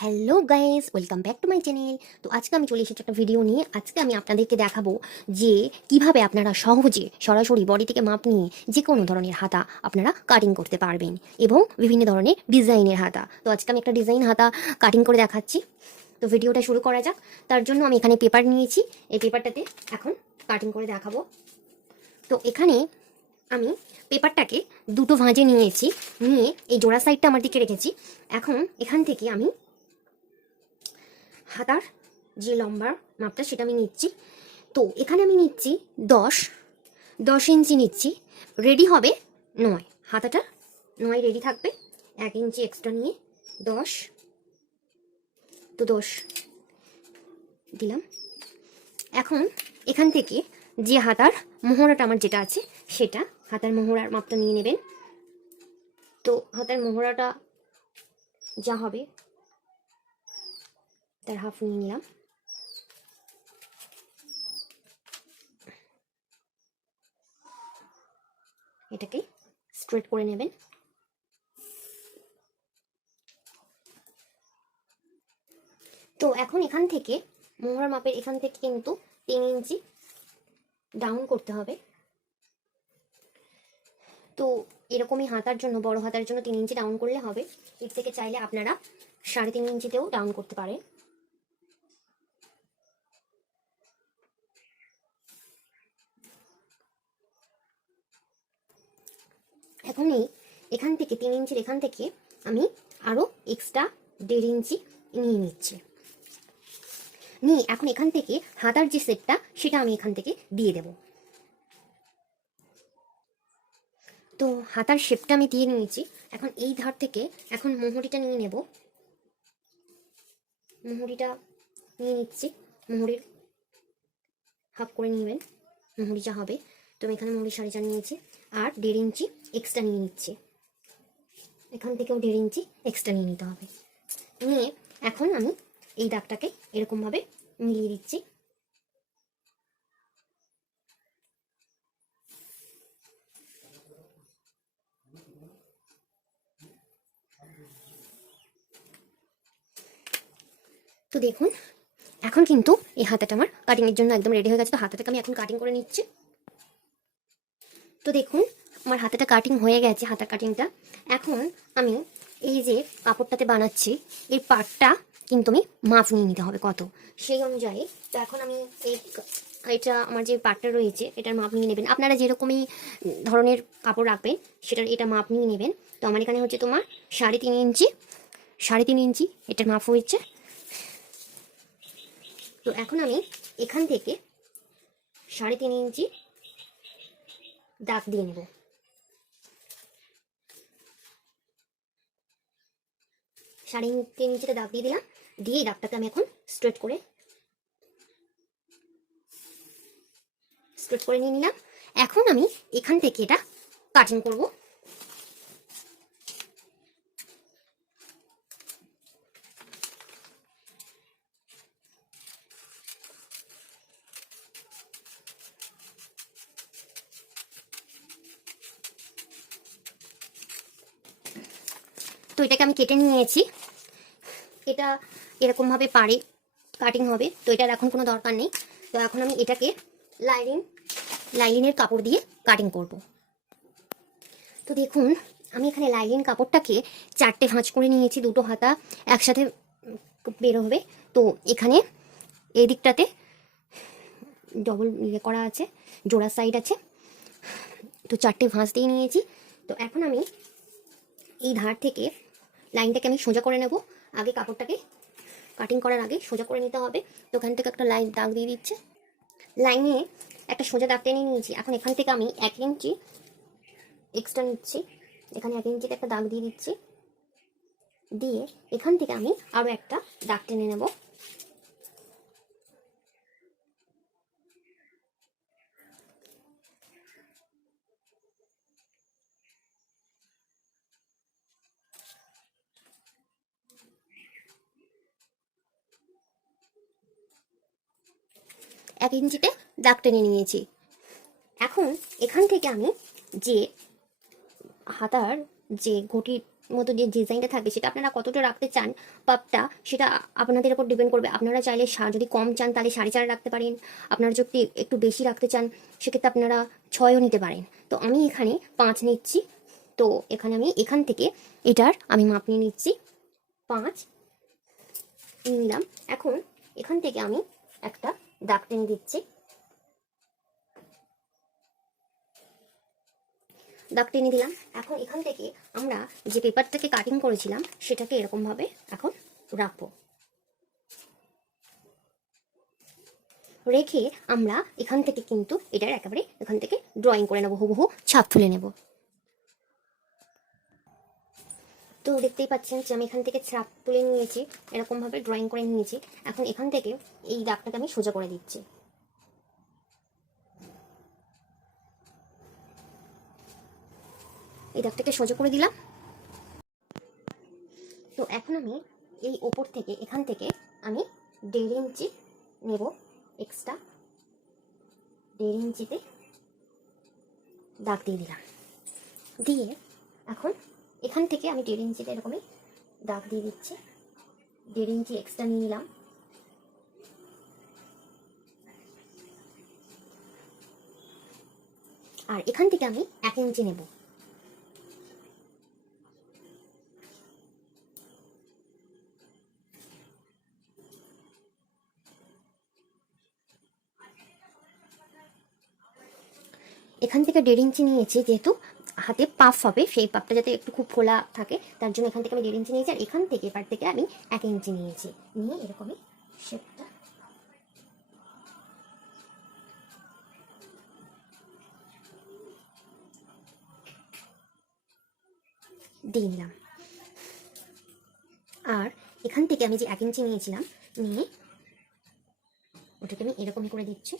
Hello guys, welcome back to my channel. তো আজকে আমি চলে এসেছি একটা ভিডিও নিয়ে। আজকে আমি আপনাদেরকে দেখাবো যে কিভাবে আপনারা সহজে সরাসরি বডি থেকে মাপ নিয়ে যে কোনো ধরনের হাতা আপনারা কাটিং করতে পারবেন এবং বিভিন্ন ধরনের ডিজাইনের হাতা। তো আজকে আমি একটা ডিজাইন হাতা কাটিং করে দেখাচ্ছি। তো ভিডিওটা শুরু করা যাক। তার জন্য আমি এখানে পেপার নিয়েছি, এই পেপারটাতে এখন কাটিং করে দেখাবো। তো এখানে আমি পেপারটাকে দুটো ভাঁজে নিয়েছি, নিয়ে এই জোড়া সাইডটা আমার দিকে রেখেছি। এখন এখান থেকে আমি হাতার যে লম্বার মাপটা সেটা আমি নিচ্ছি। তো এখানে আমি নিচ্ছি 10 ইঞ্চি নিচ্ছি। রেডি হবে 9, হাতাটা 9 রেডি থাকবে। 1 ইঞ্চি এক্সট্রা নিয়ে 10, তো 10 দিলাম। এখন এখান থেকে যে হাতার মোহরাটা আমার যেটা আছে সেটা হাতার মোহরার মাপটা নিয়ে নেবেন। তো হাতার মোহরাটা যা হবে তার হাফ নিয়ে নিলাম। এটাকে স্ট্রেট করে নেবেন। তো এখন এখান থেকে মোহরা মাপের এখান থেকে কিন্তু 3 ইঞ্চি ডাউন করতে হবে। তো এরকমই হাতার জন্য, বড় হাতার জন্য 3 ইঞ্চি ডাউন করলে হবে। এর থেকে চাইলে আপনারা 3.5 ইঞ্চিতেও ডাউন করতে পারেন। এখন এখান থেকে 3 ইঞ্চির এখান থেকে আমি আরো এক্সট্রা 1.5 ইঞ্চি নিয়ে নিচ্ছি। নিয়ে এখন এখান থেকে হাতার যে সেটটা সেটা আমি এখান থেকে দিয়ে দেব। তো হাতার শেপটা আমি দিয়ে নিয়েছি। এখন এই ধার থেকে এখন মোহরিটা নিয়ে নেব। মোহরিটা নিয়ে নিচ্ছি। মোহরির হাফ করে নেবেন, মোহরি যা হবে। তো আমি এখানে মোহরি 4.5 নিয়েছি আর 1.5 ইঞ্চি এক্সট্রা নিয়ে নিচ্ছি। এখান থেকেও 1.5 ইঞ্চি এক্সট্রা নিয়ে নিতে হবে। নিয়ে এখন আমি এই দাগটাকে এরকমভাবে মিলিয়ে দিচ্ছি। তো দেখুন এখন কিন্তু এই হাতাটা আমার কাটিংয়ের জন্য একদম রেডি হয়ে গেছে। তো হাতাটাকে আমি এখন কাটিং করে নিচ্ছি। তো দেখুন আমার হাতাটা কাটিং হয়ে গেছে, হাতার কাটিংটা। এখন আমি এই যে কাপড়টাতে বানাচ্ছি এই পার্টটা কিন্তু আমি মাপ নিয়ে নিতে হবে কত, সেই অনুযায়ী। তো এখন আমি এটা আমার যে পার্টটা রয়েছে এটার মাপ নিয়ে নেবেন। আপনারা যেরকমই ধরনের কাপড় রাখবেন সেটার এটা মাপ নিয়ে নেবেন। তো আমার এখানে হচ্ছে তোমার 3.5 ইঞ্চি, 3.5 ইঞ্চি এটার মাপ হয়েছে। তো এখন আমি এখান থেকে 3.5 ইঞ্চি দাগ দিয়ে নেব। 3.5 ইঞ্চিতে দাগ দিয়ে দিলাম। দিয়ে এই দাগটাকে আমি এখন স্ট্রেট করে নিয়ে নিলাম। এখন আমি এখান থেকে এটা কাটিং করব। তো এটাকে আমি কেটে নিয়েছি। এটা এরকম ভাবে পাড়ে কাটিং হবে। তো এটার এখন কোনো দরকার নেই। তো এখন আমি এটাকে লাইলিনের কাপড় দিয়ে কাটিং করব। তো দেখুন আমি এখানে লাইলিন কাপড়টাকে 4টে ভাঁজ করে নিয়েছি, দুটো হাতা একসাথে বের হবে। তো এখানে এই দিকটাতে ডবল ইয়ে করা আছে, জোড়া সাইড আছে। তো 4টে ভাঁজ দিয়ে নিয়েছি। তো এখন আমি এই ধার থেকে লাইনটাকে আমি সোজা করে নেব। আগে কাপড়টাকে কাটিং করার আগে সোজা করে নিতে হবে। তো ওখান থেকে একটা লাইন দাগ দিয়ে দিচ্ছে। লাইনে একটা সোজা দাগ টেনে নিয়েছি। এখন এখান থেকে আমি 1 ইঞ্চি এক্সট্রা নিচ্ছি। এখানে 1 ইঞ্চিতে একটা দাগ দিয়ে দিচ্ছি। দিয়ে এখান থেকে আমি আরও একটা দাগ টেনে নেব। এক ইঞ্চিতে দাগ টেনে নিয়েছি। এখন এখান থেকে আমি যে হাতার যে ঘটির মতো যে ডিজাইনটা থাকবে সেটা আপনারা কতটা রাখতে চান পাপটা, সেটা আপনাদের উপর ডিপেন্ড করবে। আপনারা চাইলে যদি কম চান তাহলে 4.5 রাখতে পারেন, আপনারা যদি একটু বেশি রাখতে চান সেক্ষেত্রে আপনারা 6ও নিতে পারেন। তো আমি এখানে 5 নিচ্ছি। তো এখানে আমি এখান থেকে এটার আমি মাপ নিয়ে নিচ্ছি, 5 নিলাম। এখন এখান থেকে আমি একটা দাগ টেনে দিচ্ছি, দাগ টেনে দিলাম। এখন এখান থেকে আমরা যে পেপারটাকে কাটিং করেছিলাম সেটাকে এরকম ভাবে এখন রাখবো, রেখে আমরা এখান থেকে কিন্তু এটার একেবারে এখান থেকে ড্রয়িং করে নেবো, হুবহু ছাপ তুলে নেব। তো দেখতেই পাচ্ছেন যে আমি এখান থেকে ছাপ তুলে নিয়েছি, এরকম ভাবে ড্রয়িং করে নিয়েছি। এখন এখান থেকে এই দাগটাকে আমি সোজা করে দিচ্ছি। এই দাগটাকে সোজা করে দিলাম। তো এখন আমি এই ওপর থেকে এখান থেকে আমি 1.5 ইঞ্চি নেব এক্সট্রা, 1.5 ইঞ্চিতে দাগ দিয়ে দিলাম। দিয়ে এখন এখান থেকে আমি 1.5 ইঞ্চিতে এরকমই দাগ দিয়ে দিচ্ছি, 1.5 ইঞ্চি এক্সট্রা নিয়ে নিলাম। আর এখান থেকে আমি 1 ইঞ্চি নেব। এখান থেকে 1.5 ইঞ্চি নিয়েছি, যেহেতু হাতে পাফ হবে, সেই পাফটা যাতে একটু খুব খোলা থাকে তার জন্য এখান থেকে আমি 1.5 ইঞ্চি নিয়েছি। আর এখান থেকে এবার থেকে আমি 1 ইঞ্চি নিয়েছি, নিয়ে এরকমই শেপটা দিয়ে নিলাম। আর এখান থেকে আমি যে 1 ইঞ্চি নিয়েছিলাম নিয়ে ওটাকে আমি এরকম করে দিচ্ছি।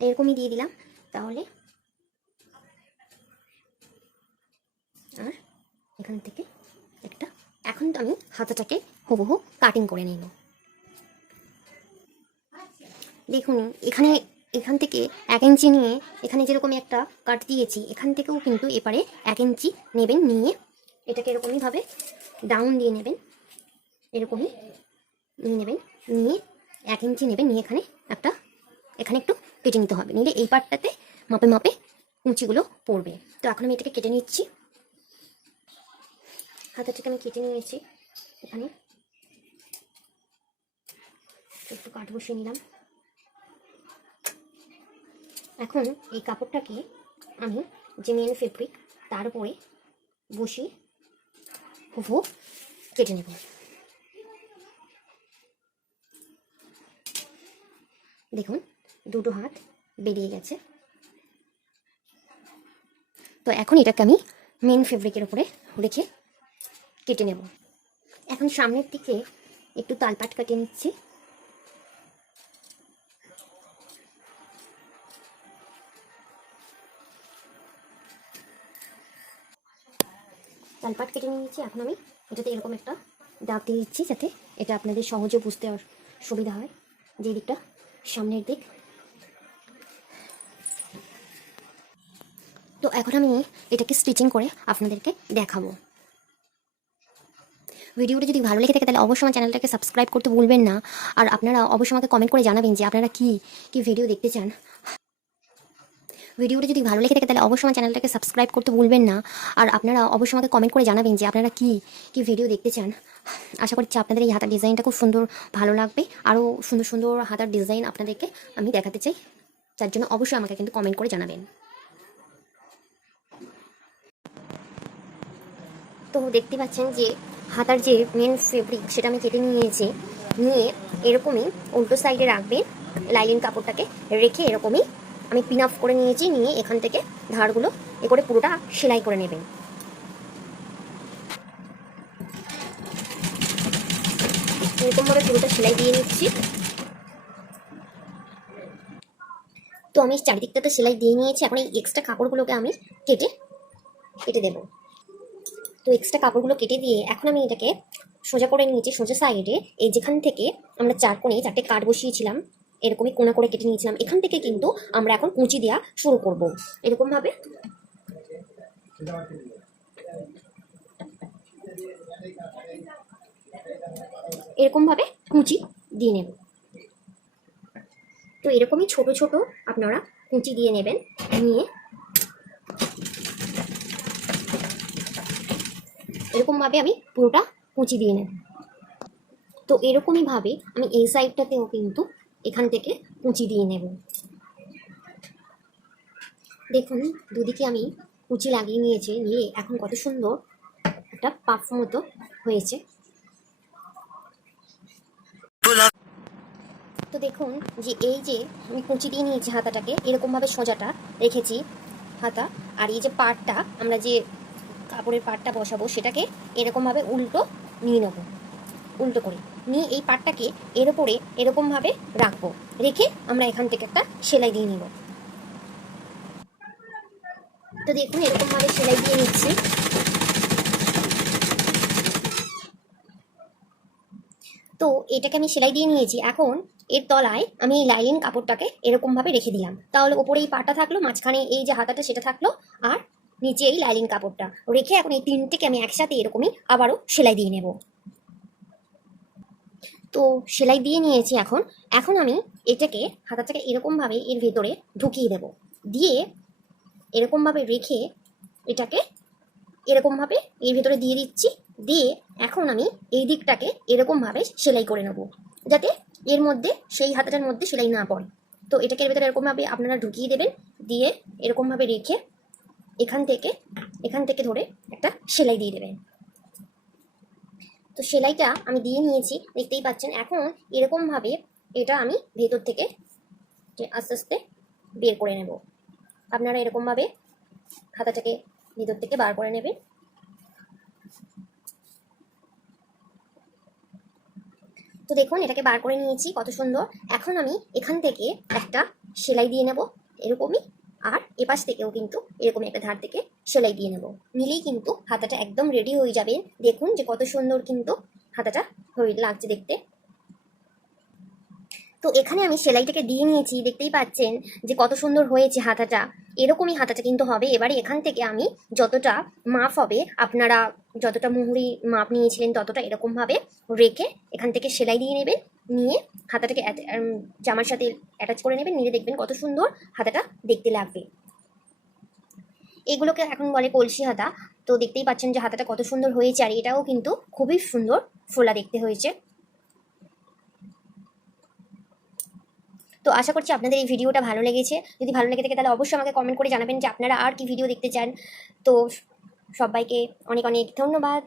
এরকমই দিয়ে দিলাম। তাহলে আর এখান থেকে একটা, এখন তো আমি হাতাটাকে হুবহু কাটিং করে নেব। দেখুন এখানে এখান থেকে 1 ইঞ্চি নিয়ে এখানে যেরকম একটা কাট দিয়েছি, এখান থেকেও কিন্তু এপারে 1 ইঞ্চি নেবেন, নিয়ে এটাকে এরকমই ভাবে ডাউন দিয়ে নেবেন, এরকমই নিয়ে নেবেন, নিয়ে 1 ইঞ্চি নেবেন, নিয়ে এখানে একটু কেটে নিতে হবে, নিলে এই পার্টটাতে মাপে মাপে কুচিগুলো পড়বে। তো এখন আমি এটাকে কেটে নিচ্ছি। হাতাটাকে আমি কেটে নিয়েছি, এখানে একটু কাট বসিয়ে নিলাম। এখন এই কাপড়টাকে আমি যে মেন ফেব্রিক তার উপরে বসিয়ে হুবহু কেটে নেব। দেখুন দুটো হাত বেরিয়ে গেছে। তো এখন এটাকে আমি মেন ফেব্রিকের উপরে রেখে কেটে নেব। এখন সামনের দিকে একটু তালপাট কাটিয়ে নিচ্ছি। তালপাট কেটে নিয়েছি। এখন আমি এটাতে এরকম একটা দাগ দিয়ে দিচ্ছি, যাতে এটা আপনাদের সহজে বুঝতে সুবিধা হয়, যে দিকটা সামনের দিক। তো এখন আমি এটাকে স্টিচিং করে আপনাদেরকে দেখাবো। ভিডিওটা যদি ভালো লেগে থাকে তাহলে অবশ্যই আমার চ্যানেলটাকে সাবস্ক্রাইব করতে ভুলবেন না। আর আপনারা অবশ্যই আমাকে কমেন্ট করে জানাবেন যে আপনারা কি ভিডিও দেখতে চান। ভিডিওটা যদি ভালো লেগে থাকে তাহলে অবশ্যই আমার চ্যানেলটাকে সাবস্ক্রাইব করতে ভুলবেন না। আর আপনারা অবশ্যই আমাকে কমেন্ট করে জানাবেন যে আপনারা কি ভিডিও দেখতে চান। আশা করছি আপনাদের এই হাতার ডিজাইনটা খুব সুন্দর ভালো লাগবে। আরও সুন্দর সুন্দর হাতার ডিজাইন আপনাদেরকে আমি দেখাতে চাই, যার জন্য অবশ্যই আমাকে কিন্তু কমেন্ট করে জানাবেন। তো দেখতে পাচ্ছেন যে হাতার যে মেন ফেব্রিক সেটা আমি কেটে নিয়েছি, নিয়ে এরকমই উল্টো সাইডে রাখবেন লাইলিন কাপড়টাকে, রেখে এরকমই আমি পিন আপ করে নিয়েছি, নিয়ে এখান থেকে ধারগুলো এ করে পুরোটা সেলাই করে নেবেন। এরকমভাবে পুরোটা সেলাই দিয়ে নিচ্ছি। তো আমি চারিদিকটাতে সেলাই দিয়ে নিয়েছি। এখন এই এক্সট্রা কাপড়গুলোকে আমি কেটে দেবো। তো এক্সট্রা কাপড়গুলো কেটে দিয়ে এখন আমি এটাকে সোজা করে নিয়েছি। সোজা সাইডে এই যেখান থেকে আমরা চারটে কাট বসিয়েছিলাম, এরকমই কোনা করে কেটে নিয়েছিলাম, এখান থেকে কিন্তু আমরা এখন কুঁচি দেওয়া শুরু করব। এরকম ভাবে কুঁচি দিয়ে নেব। তো এরকমই ছোট ছোট আপনারা কুঁচি দিয়ে নেবেন, নিয়ে এরকম ভাবে আমি পুরোটা কুঁচি দিয়ে নেব। তো এরকমই ভাবে আমি এই সাইডটাতেও কিন্তু এখান থেকে কুঁচি দিয়ে নেব। দেখুন দুদিকে আমি কুঁচি লাগিয়ে নিয়েছি, নিয়ে এখন কত সুন্দর একটা পাফ মতো হয়েছে। তো দেখুন যে এই যে আমি কুঁচি দিয়ে নিয়েছি, হাতাটাকে এরকমভাবে সোজাটা রেখেছি হাতা, আর এই যে পাটটা আমরা যে কাপড়ের পাটটা বসাবো সেটাকে এরকমভাবে উল্টো নিয়ে নেবো, উল্টো করে নিয়ে এই পাটটাকে এর উপরে এরকমভাবে রাখবো, রেখে আমরা এখান থেকে একটা সেলাই দিয়ে নিব। তো দেখুন এরকমভাবে সেলাই দিয়ে নিচ্ছি। তো এটাকে আমি সেলাই দিয়ে নিয়েছি। এখন এর তলায় আমি এই লাইলিন কাপড়টাকে এরকমভাবে রেখে দিলাম, তাহলে ওপরে এই পাটা থাকলো, মাঝখানে এই যে হাতাটা সেটা থাকলো, আর নিচে এই লাইলিন কাপড়টা রেখে এখন এই তিনটেকে আমি একসাথে এরকমই আবারও সেলাই দিয়ে নেব। তো সেলাই দিয়ে নিয়েছি। এখন এখন আমি এটাকে হাতাটাকে এরকমভাবে এর ভেতরে ঢুকিয়ে দেব, দিয়ে এরকমভাবে রেখে এটাকে এরকমভাবে এর ভেতরে দিয়ে দিচ্ছি। দিয়ে এখন আমি এই দিকটাকে এরকমভাবে সেলাই করে নেব, যাতে এর মধ্যে সেই হাতাটার মধ্যে সেলাই না পড়ে। তো এটাকে এর ভেতরে এরকমভাবে আপনারা ঢুকিয়ে দেবেন, দিয়ে এরকমভাবে রেখে এখান থেকে ধরে একটা সেলাই দিয়ে দেবেন। তো সেলাইটা আমি দিয়ে নিয়েছি, দেখতেই পাচ্ছেন। এখন এরকমভাবে এটা আমি ভেতর থেকে আস্তে আস্তে বের করে নেব। আপনারা এরকমভাবে হাতাটাকে ভেতর থেকে বার করে নেবেন। তো দেখুন এটাকে বার করে নিয়েছি, কত সুন্দর। এখন আমি এখান থেকে একটা সেলাই দিয়ে নেব এরকমই, আর এপাশ থেকেও কিন্তু এরকম একটা ধার থেকে সেলাই দিয়ে নেব, নিলেই কিন্তু হাতাটা একদম রেডি হয়ে যাবে। দেখুন যে কত সুন্দর কিন্তু হাতাটা লাগছে দেখতে। তো এখানে আমি সেলাইটাকে দিয়ে নিয়েছি, দেখতেই পাচ্ছেন যে কত সুন্দর হয়েছে হাতাটা। এরকমই হাতাটা কিন্তু হবে। এবারে এখান থেকে আমি যতটা মাপ হবে, আপনারা যতটা মুহুরি মাপ নিয়েছিলেন ততটা এরকমভাবে রেখে এখান থেকে সেলাই দিয়ে নেবেন, নিয়ে হাতাটাকে জামার সাথে অ্যাটাচ করে নেবেন, নিয়ে দেখবেন কত সুন্দর হাতাটা দেখতে লাগবে। এগুলোকে এখন বলে কলসি হাতা। তো দেখতেই পাচ্ছেন যে হাতাটা কত সুন্দর হয়েছে, আর এটাও কিন্তু খুবই সুন্দর ফোলা দেখতে হয়েছে। তো আশা করছি আপনাদের এই ভিডিওটা ভালো লেগেছে। যদি ভালো লেগে থাকে তাহলে অবশ্যই আমাকে কমেন্ট করে জানাবেন যে আপনারা আর কি ভিডিও দেখতে চান। তো সবাইকে অনেক অনেক ধন্যবাদ।